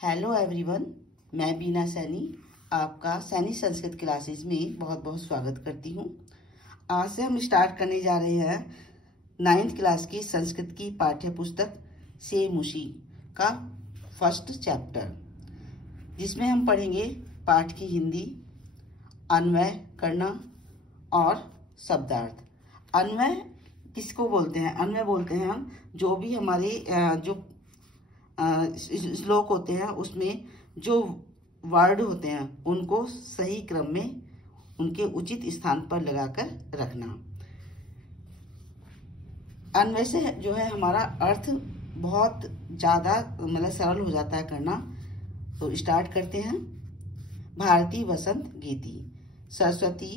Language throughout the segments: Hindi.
हेलो एवरीवन, मैं बीना सैनी आपका सैनी संस्कृत क्लासेस में बहुत बहुत स्वागत करती हूँ। आज से हम स्टार्ट करने जा रहे हैं 9th क्लास की संस्कृत की पाठ्य पुस्तक से मुशी का फर्स्ट चैप्टर, जिसमें हम पढ़ेंगे पाठ की हिंदी, अन्वय करना और शब्दार्थ। अन्वय किसको बोलते हैं? अन्वय बोलते हैं हम जो भी हमारे जो श्लोक होते हैं उसमें जो वर्ड होते हैं उनको सही क्रम में उनके उचित स्थान पर लगाकर रखना। अन्वय से जो है हमारा अर्थ बहुत ज़्यादा सरल हो जाता है करना। तो स्टार्ट करते हैं। भारती वसंत गीति, सरस्वती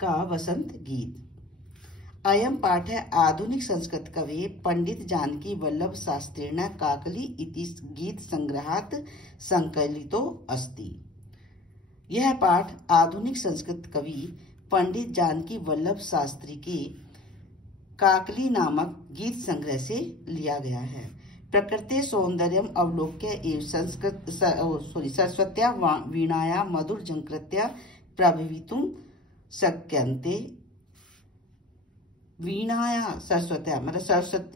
का वसंत गीत। अयं पाठ आधुनिक संस्कृत कवि पंडित जानकी वल्लभ शास्त्रेण काकली इति गीत संग्रहात् संकलितो अस्ति। यह पाठ आधुनिक संस्कृत कवि पंडित जानकी वल्लभ शास्त्री के काकली नामक गीत संग्रह से लिया गया है। प्रकृति सौंदर्यम अवलोक्य एवं सरस्वत्या वीणाया मधुर झंकृत्या प्रभवितुं शक्यन्ते। वीणाया सरस्वत्या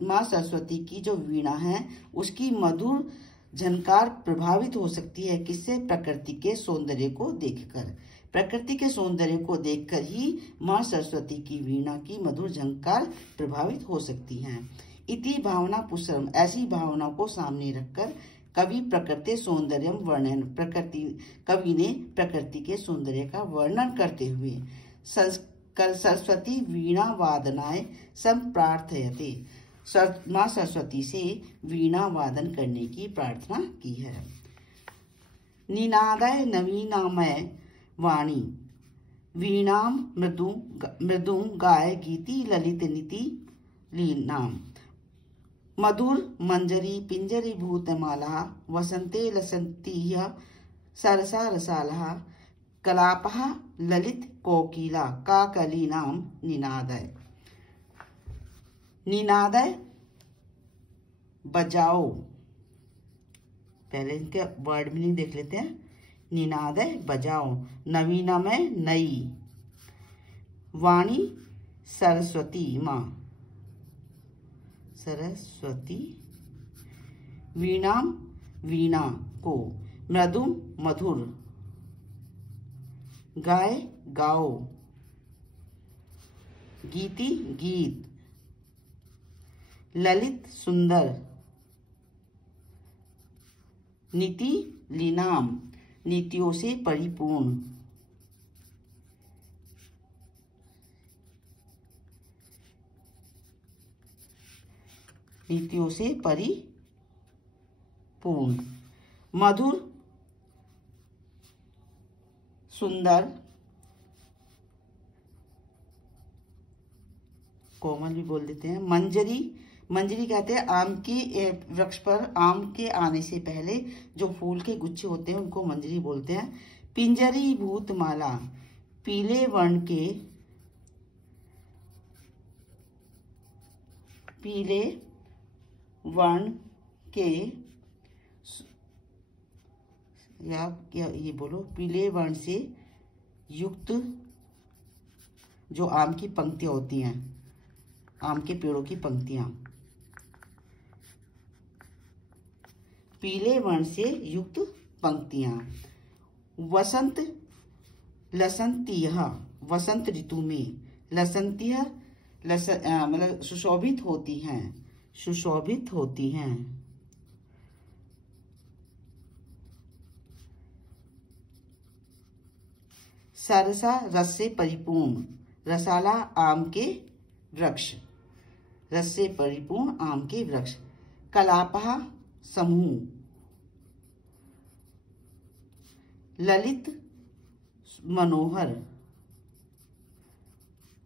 माँ सरस्वती की जो वीणा है उसकी मधुर झनकार प्रभावित हो सकती है। किससे? प्रकृति के सौंदर्य को देखकर। प्रकृति के सौंदर्य को देखकर ही माँ सरस्वती की वीणा की मधुर झंकार प्रभावित हो सकती हैं। इति भावना पुष्पम, ऐसी भावना को सामने रखकर कवि प्रकृति सौंदर्यम वर्णन, कवि ने प्रकृति के सौंदर्य का वर्णन करते हुए सरस्वती वीणा वादनाय संप्रार्थयते, माँ सरस्वती से वीणा वादन करने की प्रार्थना की है। निनादय नवीनामय वाणी वीणाम मृदु गाय गीति ललित नीति लीनाम। मधुर मंजरी पिंजरी भूतमाला वसंते लसंती सरसा रसालः कलापः ललित कोकिला काकलीनाम निनादय। निनादय बजाओ, पहले इनके वर्ड मीनिंग देख लेते हैं। निनादय बजाओ, नवीनमय नई, वाणी सरस्वती माँ सरस्वती, वीणाम वीणा को, मृदुम मधुर, गाय गाओ, गीति गीत, ललित सुंदर, नीति लीनाम नीतियों से परिपूर्ण, नीतियों से परिपूर्ण, मधुर सुंदर, कोमल भी बोल देते हैं। मंजरी, मंजरी कहते हैं आम के वृक्ष पर आम के आने से पहले जो फूल के गुच्छे होते हैं उनको मंजरी बोलते हैं। पिंजरी भूतमाला, पीले वर्ण के या ये बोलो पीले वर्ण से युक्त जो आम की पंक्तियां होती हैं, आम के पेड़ों की पंक्तियां, पीले वर्ण से युक्त पंक्तियां। वसंत लसंतियः, वसंत ऋतु में, लसंतियः सुशोभित होती हैं, सुशोभित होती हैं। सरसा रस से परिपूर्ण, रसाला आम के वृक्ष, रस से परिपूर्ण आम के वृक्ष। कलापः समूह, ललित मनोहर,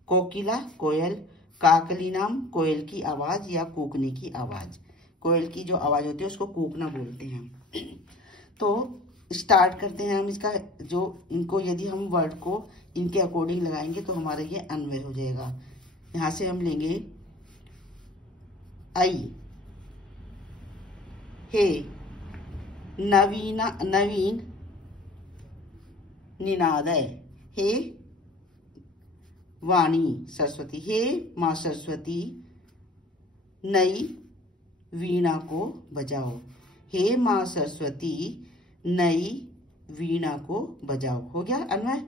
कोकिला कोयल, काकली नाम कोयल की आवाज या कूकने की आवाज। कोयल की जो आवाज होती है उसको कूकना बोलते हैं। तो स्टार्ट करते हैं हम इसका जो इनको यदि हम वर्ड को इनके अकॉर्डिंग लगाएंगे तो हमारा ये अन्वय हो जाएगा। यहाँ से हम लेंगे आई, हे, नवीन निनादय। हे वाणी सरस्वती, हे माँ सरस्वती नई वीणा को बजाओ। हे माँ सरस्वती नई वीणा को बजाओ। हो गया अन्वय।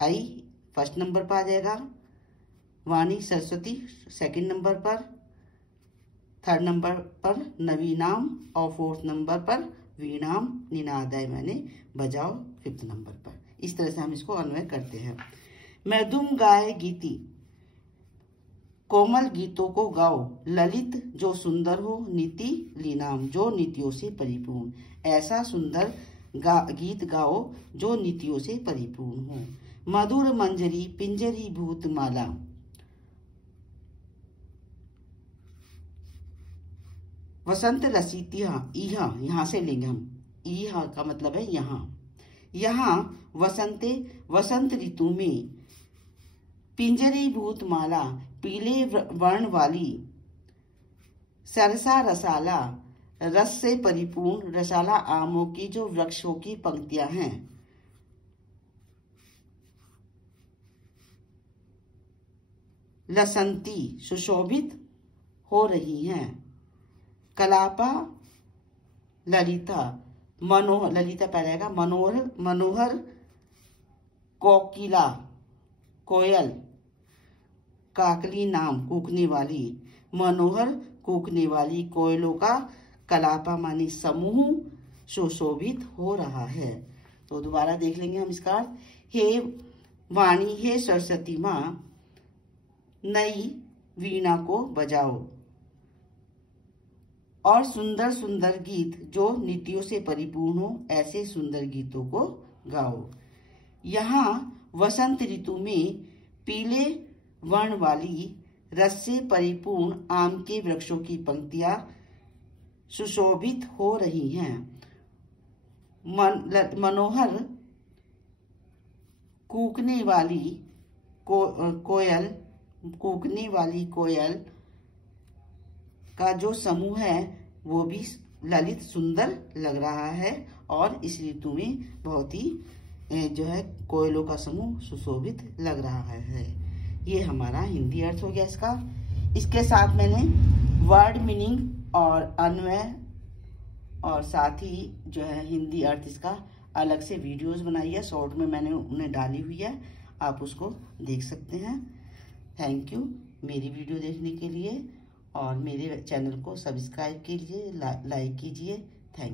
आई फर्स्ट नंबर पर आ जाएगा, वाणी सरस्वती सेकंड नंबर पर, थर्ड नंबर पर नवीनाम और फोर्थ नंबर पर वीणाम निनादय मैंने बजाओ फिफ्थ नंबर पर। इस तरह से हम इसको अन्वय करते हैं। मृदुम गाए गीति, कोमल गीतों को गाओ। ललित जो सुंदर हो, नीति लीनाम जो नीतियों से परिपूर्ण। ऐसा सुंदर गीत गाओ जो नीतियों से परिपूर्ण हो। मधुर मंजरी पिंजरी भूत माला, वसंत लसीतिया, यहाँ से लेंगे हम, यहाँ का मतलब है यहाँ वसंत ऋतु में पिंजरीभूत माला, पीले वर्ण वाली, सरसा रसाला रस से परिपूर्ण रसाला आमों की जो वृक्षों की पंक्तियां हैं, लसंती सुशोभित हो रही हैं। कलापा ललिता मनोहर, ललिता पहले आएगा, मनोहर कोकिला कोयल, काकली नाम कूकने वाली, मनोहर कूकने वाली कोयलों का कलापा मानी समूह सुशोभित हो रहा है। तो दोबारा देख लेंगे हम इसका। हे वाणी हे सरस्वती माँ नई वीणा को बजाओ और सुंदर सुंदर गीत जो नीतियों से परिपूर्ण हो, ऐसे सुंदर गीतों को गाओ। यहाँ वसंत ऋतु में पीले वर्ण वाली रस से परिपूर्ण आम के वृक्षों की पंक्तियां सुशोभित हो रही हैं। मनोहर कूकने वाली कोयल का जो समूह है वो भी ललित सुंदर लग रहा है और इस ऋतु में बहुत ही जो है कोयलों का समूह सुशोभित लग रहा है। ये हमारा हिंदी अर्थ हो गया इसका। इसके साथ मैंने वर्ड मीनिंग और अन्वय और साथ ही जो है हिंदी अर्थ इसका अलग से वीडियोस बनाई है, शॉर्ट में मैंने उन्हें डाली हुई है, आप उसको देख सकते हैं। थैंक यू मेरी वीडियो देखने के लिए और मेरे चैनल को सब्सक्राइब कीजिए, लाइक कीजिए। Thank you.